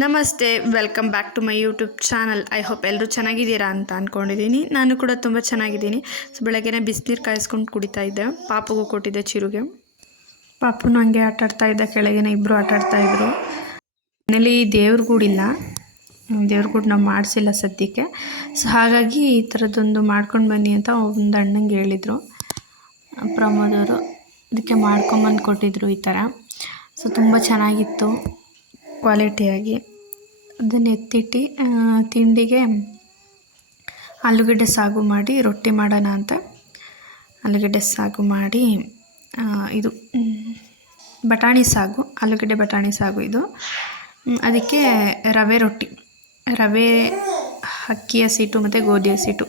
ನಮಸ್ತೆ, welcome back to my YouTube channel. I hope ಎಲ್ಲರೂ ಚೆನ್ನಾಗಿದ್ದೀರಾ ಅಂತ ಅಂದ್ಕೊಂಡಿದ್ದೀನಿ. ನಾನು ಕೂಡ ತುಂಬ ಚೆನ್ನಾಗಿದ್ದೀನಿ. ಸೊ ಬೆಳಗ್ಗೆನೇ ಬಿಸಿನೀರು ಕಾಯಿಸ್ಕೊಂಡು ಕುಡಿತಾ ಇದ್ದೆ. ಪಾಪಗೂ ಕೊಟ್ಟಿದ್ದೆ, ಚಿರುಗೆ. ಪಾಪನು ಹಂಗೆ ಆಟಾಡ್ತಾ ಇದ್ದ, ಕೆಳಗೇನೆ ಇಬ್ಬರು ಆಟಾಡ್ತಾಯಿದ್ರು. ಮನೇಲಿ ದೇವ್ರ ಗೂಡಿಲ್ಲ, ದೇವ್ರ ಗೂಡು ನಾವು ಮಾಡಿಸಿಲ್ಲ ಸದ್ಯಕ್ಕೆ. ಸೊ ಹಾಗಾಗಿ ಈ ಥರದ್ದೊಂದು ಮಾಡ್ಕೊಂಡು ಬನ್ನಿ ಅಂತ ಒಂದು ಅಣ್ಣಂಗೆ ಹೇಳಿದರು ಪ್ರಮೋದವರು. ಅದಕ್ಕೆ ಮಾಡ್ಕೊಂಬಂದು ಕೊಟ್ಟಿದ್ರು ಈ ಥರ. ಸೊ ತುಂಬ ಚೆನ್ನಾಗಿತ್ತು ಕ್ವಾಲಿಟಿಯಾಗಿ. ಅದನ್ನು ಎತ್ತಿಟ್ಟು ತಿಂಡಿಗೆ ಆಲೂಗಡ್ಡೆ ಸಾಗು ಮಾಡಿ ರೊಟ್ಟಿ ಮಾಡೋಣ ಅಂತ ಆಲೂಗಡ್ಡೆ ಸಾಗು ಮಾಡಿ, ಇದು ಬಟಾಣಿ ಸಾಗು, ಆಲೂಗಡ್ಡೆ ಬಟಾಣಿ ಸಾಗು ಇದು. ಅದಕ್ಕೆ ರವೆ ರೊಟ್ಟಿ, ರವೆ, ಅಕ್ಕಿ ಹಸಿಟ್ಟು ಮತ್ತು ಗೋಧಿ ಹಸಿಟ್ಟು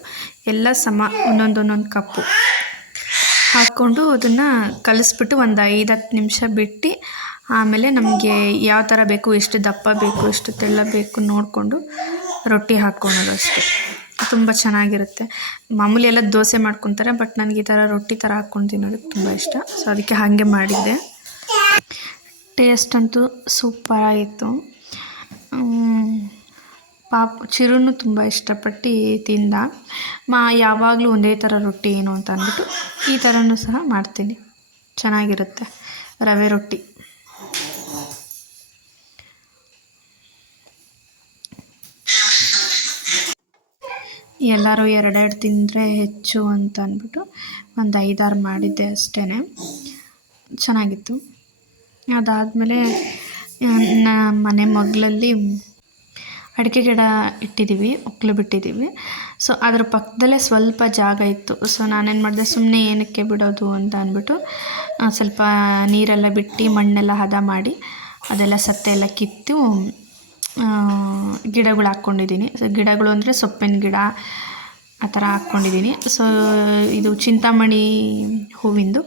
ಎಲ್ಲ ಸಮ ಒಂದೊಂದು ಕಪ್ಪು ಹಾಕ್ಕೊಂಡು ಅದನ್ನು ಕಲಿಸ್ಬಿಟ್ಟು ಒಂದು 5-10 ನಿಮಿಷ ಬಿಟ್ಟು, ಆಮೇಲೆ ನಮಗೆ ಯಾವ ಥರ ಬೇಕು, ಎಷ್ಟು ದಪ್ಪ ಬೇಕು, ಎಷ್ಟು ತೆಳ್ಳ ಬೇಕು ನೋಡಿಕೊಂಡು ರೊಟ್ಟಿ ಹಾಕ್ಕೊಳೋದು ಅಷ್ಟೇ. ತುಂಬ ಚೆನ್ನಾಗಿರುತ್ತೆ. ಮಾಮೂಲಿ ಎಲ್ಲ ದೋಸೆ ಮಾಡ್ಕೊತಾರೆ, ಬಟ್ ನನಗೆ ಈ ಥರ ರೊಟ್ಟಿ ಥರ ಹಾಕ್ಕೊಂಡು ತಿನ್ನೋದಕ್ಕೆ ತುಂಬ ಇಷ್ಟ. ಸೊ ಅದಕ್ಕೆ ಹಾಗೆ ಮಾಡಿದ್ದೆ. ಟೇಸ್ಟ್ ಅಂತೂ ಸೂಪರಾಗಿತ್ತು. ಚಿರುನು ತುಂಬ ಇಷ್ಟಪಟ್ಟು ತಿಂದ. ಯಾವಾಗಲೂ ಒಂದೇ ಥರ ರೊಟ್ಟಿ ಏನು ಅಂತ ಅಂದ್ಬಿಟ್ಟು ಈ ಥರನೂ ಸಹ ಮಾಡ್ತೀನಿ, ಚೆನ್ನಾಗಿರುತ್ತೆ ರವೆ ರೊಟ್ಟಿ. ಎಲ್ಲರೂ 2 ತಿಂದರೆ ಹೆಚ್ಚು ಅಂತ ಅಂದ್ಬಿಟ್ಟು ಒಂದು 5-6 ಮಾಡಿದ್ದೆ ಅಷ್ಟೇ. ಚೆನ್ನಾಗಿತ್ತು. ಅದಾದಮೇಲೆ ಮನೆ ಮಗ್ಲಲ್ಲಿ ಅಡಿಕೆ ಗಿಡ ಇಟ್ಟಿದ್ದೀವಿ, ಒಕ್ಕಲು ಬಿಟ್ಟಿದ್ದೀವಿ. ಸೊ ಅದ್ರ ಪಕ್ಕದಲ್ಲೇ ಸ್ವಲ್ಪ ಜಾಗ ಇತ್ತು. ಸೊ ನಾನೇನು ಮಾಡಿದೆ, ಸುಮ್ಮನೆ ಏನಕ್ಕೆ ಬಿಡೋದು ಅಂತ ಅಂದ್ಬಿಟ್ಟು ಸ್ವಲ್ಪ ನೀರೆಲ್ಲ ಬಿಟ್ಟು ಮಣ್ಣೆಲ್ಲ ಹದ ಮಾಡಿ ಅದೆಲ್ಲ ಸತ್ತೆ ಎಲ್ಲ ಕಿತ್ತು ಗಿಡಗಳು ಹಾಕ್ಕೊಂಡಿದ್ದೀನಿ. ಸೊ ಗಿಡಗಳು ಅಂದರೆ ಸೊಪ್ಪಿನ ಗಿಡ ಆ ಥರ ಹಾಕ್ಕೊಂಡಿದ್ದೀನಿ. ಸೊ ಇದು ಚಿಂತಾಮಣಿ ಹೂವಿಂದು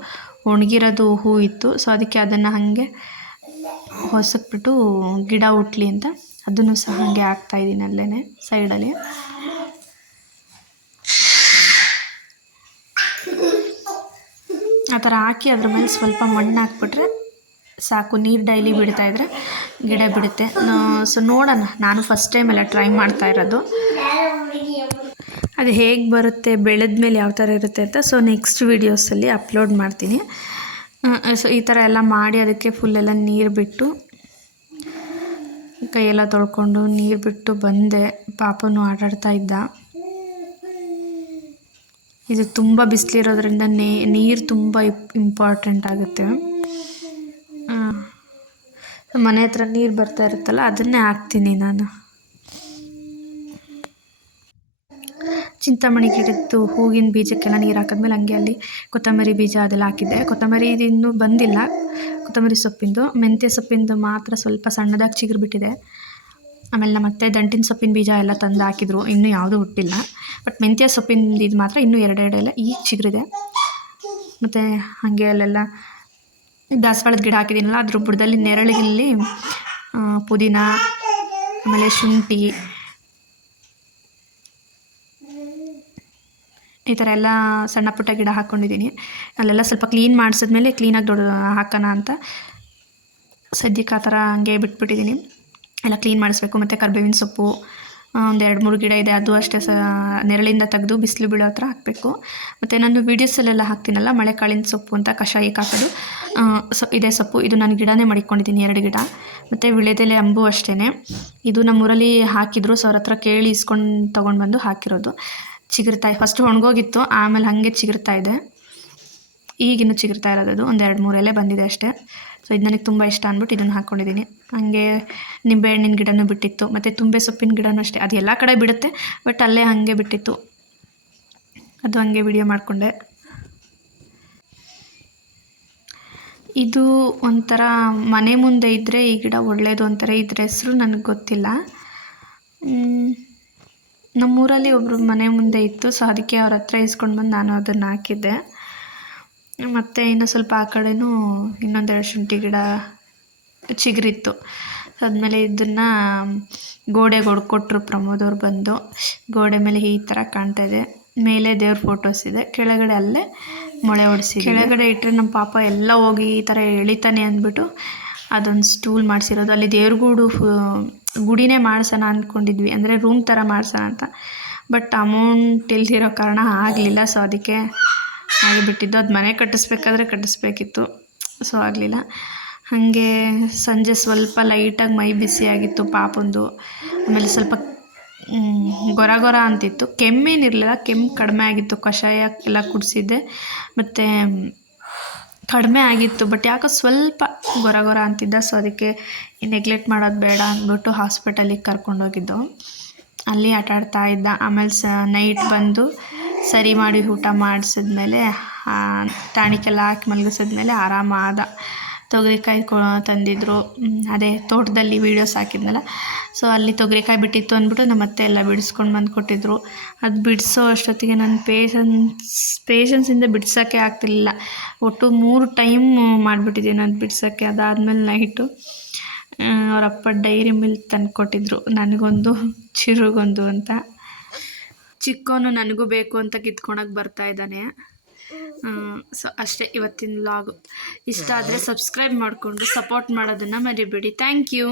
ಒಣಗಿರೋದು ಹೂ ಇತ್ತು. ಸೊ ಅದಕ್ಕೆ ಅದನ್ನು ಹಾಗೆ ಹೊಸಕ್ಬಿಟ್ಟು ಗಿಡ ಹುಟ್ಲಿ ಅಂತ ಅದನ್ನು ಸಹ ಹಾಗೆ ಹಾಕ್ತಾಯಿದ್ದೀನಿ ಅಲ್ಲೇ ಸೈಡಲ್ಲಿ. ಆ ಥರ ಹಾಕಿ ಅದ್ರ ಮೇಲೆ ಸ್ವಲ್ಪ ಮಣ್ಣು ಹಾಕ್ಬಿಟ್ರೆ ಸಾಕು. ನೀರು ಡೈಲಿ ಬಿಡ್ತಾಯಿದ್ರೆ ಗಿಡ ಬಿಡುತ್ತೆ. ಸೊ ನೋಡೋಣ, ನಾನು ಫಸ್ಟ್ ಟೈಮ್ ಎಲ್ಲ ಟ್ರೈ ಮಾಡ್ತಾ ಇರೋದು. ಅದು ಹೇಗೆ ಬರುತ್ತೆ, ಬೆಳೆದ ಮೇಲೆ ಯಾವ ಥರ ಇರುತ್ತೆ ಅಂತ ಸೊ ನೆಕ್ಸ್ಟ್ ವೀಡಿಯೋಸಲ್ಲಿ ಅಪ್ಲೋಡ್ ಮಾಡ್ತೀನಿ. ಸೊ ಈ ಥರ ಎಲ್ಲ ಮಾಡಿ ಅದಕ್ಕೆ ಫುಲ್ಲೆಲ್ಲ ನೀರು ಬಿಟ್ಟು, ಕೈಯೆಲ್ಲ ತೊಳ್ಕೊಂಡು ನೀರು ಬಿಟ್ಟು ಬಂದೆ. ಪಾಪನೂ ಆಟಾಡ್ತಾ ಇದ್ದ. ಇದು ತುಂಬ ಬಿಸಿಲಿರೋದ್ರಿಂದ ನೀರು ತುಂಬ ಇಂಪಾರ್ಟೆಂಟ್ ಆಗುತ್ತೆ. ಮನೆ ಹತ್ರ ನೀರು ಬರ್ತಾ ಇರುತ್ತಲ್ಲ, ಅದನ್ನೇ ಹಾಕ್ತೀನಿ ನಾನು. ಚಿಂತಾಮಣಿ ಗಿಡದ್ದು ಹೂವಿನ ಬೀಜಕ್ಕೆಲ್ಲ ನೀರು ಹಾಕಿದ್ಮೇಲೆ ಹಂಗೆ ಅಲ್ಲಿ ಕೊತ್ತಂಬರಿ ಬೀಜ ಅದೆಲ್ಲ ಹಾಕಿದ್ದೆ. ಕೊತ್ತಂಬರಿ ಇನ್ನೂ ಬಂದಿಲ್ಲ, ಕೊತ್ತಂಬರಿ ಸೊಪ್ಪಿಂದು. ಮೆಂತ್ಯ ಸೊಪ್ಪಿಂದು ಮಾತ್ರ ಸ್ವಲ್ಪ ಸಣ್ಣದಾಗಿ ಚಿಗುರು ಬಿಟ್ಟಿದೆ. ಆಮೇಲೆ ಮತ್ತೆ ದಂಟಿನ ಸೊಪ್ಪಿನ ಬೀಜ ಎಲ್ಲ ತಂದು ಹಾಕಿದ್ರು, ಇನ್ನೂ ಯಾವುದೂ ಹುಟ್ಟಿಲ್ಲ. ಬಟ್ ಮೆಂತ್ಯ ಸೊಪ್ಪಿನ ಇದು ಮಾತ್ರ ಇನ್ನೂ 2 ಎಲ್ಲ ಈಗ ಚಿಗುರಿದೆ. ಮತ್ತು ಹಾಗೆ ಅಲ್ಲೆಲ್ಲ ದಾಸವಾಳದ ಗಿಡ ಹಾಕಿದ್ದೀನಲ್ಲ, ಅದ್ರ ಬುಡದಲ್ಲಿ ನೆರಳಿನಲ್ಲಿ ಪುದೀನ, ಆಮೇಲೆ ಶುಂಠಿ, ಈ ಥರ ಎಲ್ಲ ಸಣ್ಣ ಪುಟ್ಟ ಗಿಡ ಹಾಕ್ಕೊಂಡಿದ್ದೀನಿ. ಅಲ್ಲೆಲ್ಲ ಸ್ವಲ್ಪ ಕ್ಲೀನ್ ಮಾಡಿಸಿದ್ಮೇಲೆ ಕ್ಲೀನಾಗಿ ದೊಡ್ಡ ಹಾಕೋಣ ಅಂತ ಸದ್ಯಕ್ಕೆ ಆ ಥರ ಹಂಗೆ ಬಿಟ್ಬಿಟ್ಟಿದ್ದೀನಿ. ಎಲ್ಲ ಕ್ಲೀನ್ ಮಾಡಿಸ್ಬೇಕು. ಮತ್ತು ಕರ್ಬೇವಿನ ಸೊಪ್ಪು ಒಂದು 2-3 ಗಿಡ ಇದೆ, ಅದು ಅಷ್ಟೇ ನೆರಳಿಂದ ತೆಗೆದು ಬಿಸಿಲು ಬೀಳೋ ಹತ್ರ ಹಾಕಬೇಕು. ಮತ್ತು ನಾನು ವೀಡಿಯೋಸಲ್ಲೆಲ್ಲ ಹಾಕ್ತೀನಲ್ಲ, ಮಳೆಕಾಳಿನ ಸೊಪ್ಪು ಅಂತ ಕಷಾಯಕ್ಕೆ ಹಾಕೋದು. ಸೊ ಇದೇ ಸೊಪ್ಪು, ಇದು ನಾನು ಗಿಡನೇ ಮಾಡಿಕೊಂಡಿದ್ದೀನಿ 2 ಗಿಡ. ಮತ್ತು ವಿಳೆದೆಲೆ ಅಂಬು ಅಷ್ಟೇ, ಇದು ನಮ್ಮೂರಲ್ಲಿ ಹಾಕಿದ್ರು. ಸೊ ಅವ್ರ ಹತ್ರ ಕೇಳಿ ಇಸ್ಕೊಂಡು ತೊಗೊಂಡು ಬಂದು ಹಾಕಿರೋದು. ಫಸ್ಟ್ ಒಣಗೋಗಿತ್ತು, ಆಮೇಲೆ ಹಾಗೆ ಚಿಗುರ್ತಾ ಇದೆ. ಈಗಿನ್ನೂ ಚಿಗುರ್ತಾ ಇರೋದು ಒಂದು 2-3 ಎಲೆ ಬಂದಿದೆ ಅಷ್ಟೇ. ಸೊ ಇದು ನನಗೆ ತುಂಬ ಇಷ್ಟ ಅಂದ್ಬಿಟ್ಟು ಇದನ್ನು ಹಾಕ್ಕೊಂಡಿದ್ದೀನಿ. ಹಾಗೆ ನಿಂಬೆಹಣ್ಣಿನ ಗಿಡನೂ ಬಿಟ್ಟಿತ್ತು. ಮತ್ತು ತುಂಬೆ ಸೊಪ್ಪಿನ ಗಿಡನೂ ಅಷ್ಟೇ, ಅದು ಎಲ್ಲ ಕಡೆ ಬಿಡುತ್ತೆ, ಬಟ್ ಅಲ್ಲೇ ಹಾಗೆ ಬಿಟ್ಟಿತ್ತು, ಅದು ಹಾಗೆ ವಿಡಿಯೋ ಮಾಡಿಕೊಂಡೆ. ಇದು ಒಂಥರ ಮನೆ ಮುಂದೆ ಇದ್ದರೆ ಈ ಗಿಡ ಒಳ್ಳೆಯದು ಅಂತಾರೆ. ಇದ್ರ ಹೆಸರು ನನಗೆ ಗೊತ್ತಿಲ್ಲ. ನಮ್ಮೂರಲ್ಲಿ ಒಬ್ಬರು ಮನೆ ಮುಂದೆ ಇತ್ತು. ಸೊ ಅದಕ್ಕೆ ಅವ್ರ ಹತ್ರ ಇಸ್ಕೊಂಡು ಬಂದು ನಾನು ಅದನ್ನು ಹಾಕಿದ್ದೆ. ಮತ್ತು ಇನ್ನು ಸ್ವಲ್ಪ ಆ ಕಡೆನೂ ಇನ್ನೊಂದೆರಡು ಶುಂಠಿ ಗಿಡ ಚಿಗುರಿತ್ತು. ಆದಮೇಲೆ ಇದನ್ನು ಗೋಡೆಗೆ ಹೊಡ್ಕೊಟ್ರು ಪ್ರಮೋದವ್ರು ಬಂದು. ಗೋಡೆ ಮೇಲೆ ಈ ಥರ ಕಾಣ್ತಾಯಿದೆ. ಮೇಲೆ ದೇವ್ರ ಫೋಟೋಸ್ ಇದೆ, ಕೆಳಗಡೆ ಅಲ್ಲೇ ಮೊಳೆ ಹೊಡಿಸಿ ಕೆಳಗಡೆ ಇಟ್ಟರೆ ನಮ್ಮ ಪಾಪ ಎಲ್ಲ ಹೋಗಿ ಈ ಥರ ಎಳಿತಾನೆ ಅಂದ್ಬಿಟ್ಟು ಅದೊಂದು ಸ್ಟೂಲ್ ಮಾಡಿಸಿರೋದು. ಅಲ್ಲಿ ದೇವ್ರಗೂಡು ಗುಡಿನೇ ಮಾಡ್ಸೋಣ ಅಂದ್ಕೊಂಡಿದ್ವಿ, ಅಂದರೆ ರೂಮ್ ಥರ ಮಾಡ್ಸೋಣ ಅಂತ. ಬಟ್ ಅಮೌಂಟ್ ಇಲ್ದಿರೋ ಕಾರಣ ಆಗಲಿಲ್ಲ. ಸೊ ಅದಕ್ಕೆ ಆಗಿಬಿಟ್ಟಿದ್ದು. ಅದು ಮನೆ ಕಟ್ಟಿಸ್ಬೇಕಿತ್ತು, ಸೊ ಆಗಲಿಲ್ಲ. ಹಾಗೆ ಸಂಜೆ ಸ್ವಲ್ಪ ಲೈಟಾಗಿ ಮೈ ಬಿಸಿಯಾಗಿತ್ತು ಪಾಪಂದು. ಆಮೇಲೆ ಸ್ವಲ್ಪ ಗೊರ ಅಂತಿತ್ತು. ಕೆಮ್ಮೇನಿರಲಿಲ್ಲ, ಕೆಮ್ಮು ಕಡಿಮೆ ಆಗಿತ್ತು. ಕಷಾಯ ಎಲ್ಲ ಕುಡಿಸಿದ್ದೆ ಮತ್ತು ಕಡಿಮೆ ಆಗಿತ್ತು. ಬಟ್ ಯಾಕೋ ಸ್ವಲ್ಪ ಗೊರ ಅಂತಿದ್ದ. ಸೊ ಅದಕ್ಕೆ ನೆಗ್ಲೆಕ್ಟ್ ಮಾಡೋದು ಬೇಡ ಅಂದ್ಬಿಟ್ಟು ಹಾಸ್ಪಿಟಲಿಗೆ ಕರ್ಕೊಂಡೋಗಿದ್ದು. ಅಲ್ಲಿ ಆಟಾಡ್ತಾ ಇದ್ದ. ಆಮೇಲೆ ನೈಟ್ ಬಂದು ಸರಿ ಮಾಡಿ ಊಟ ಮಾಡಿಸಿದ್ಮೇಲೆ ಟಾಣಿಕೆಲ್ಲ ಹಾಕಿ ಮಲಗಿಸಿದ್ಮೇಲೆ ಆರಾಮಾದ. ತೊಗರಿಕಾಯಿ ತಂದಿದ್ರು, ಅದೇ ತೋಟದಲ್ಲಿ ವೀಡಿಯೋಸ್ ಹಾಕಿದ್ನಲ್ಲ, ಸೊ ಅಲ್ಲಿ ತೊಗರಿಕಾಯಿ ಬಿಟ್ಟಿತ್ತು ಅಂದ್ಬಿಟ್ಟು ನಮ್ಮ ಅತ್ತೆ ಎಲ್ಲ ಬಿಡಿಸ್ಕೊಂಡು ಬಂದು ಕೊಟ್ಟಿದ್ರು. ಅದು ಬಿಡಿಸೋ ಅಷ್ಟೊತ್ತಿಗೆ ನನ್ನ ಪೇಷನ್ಸಿಂದ ಬಿಡ್ಸೋಕ್ಕೆ ಆಗ್ತಿರ್ಲಿಲ್ಲ. ಒಟ್ಟು 3 ಟೈಮ್ ಮಾಡಿಬಿಟ್ಟಿದ್ದೀನಿ ನಾನು ಬಿಡ್ಸೋಕ್ಕೆ. ಅದಾದಮೇಲೆ ನೈಟು ಅವರಪ್ಪ ಡೈರಿ ಮಿಲ್ಕ್ ತಂದು ಕೊಟ್ಟಿದ್ರು, ನನಗೊಂದು ಚಿರುಗೊಂದು ಅಂತ. ಚಿಕ್ಕವನು ನನಗೂ ಬೇಕು ಅಂತ ಕಿತ್ಕೊಳಕ್ಕೆ ಬರ್ತಾ ಇದ್ದಾನೆ. ಸೊ ಅಷ್ಟೇ ಇವತ್ತಿನ ವ್ಲಾಗು. ಇಷ್ಟ ಆದರೆ ಸಬ್ಸ್ಕ್ರೈಬ್ ಮಾಡಿಕೊಂಡು ಸಪೋರ್ಟ್ ಮಾಡೋದನ್ನು ಮರಿಬೇಡಿ. Thank you.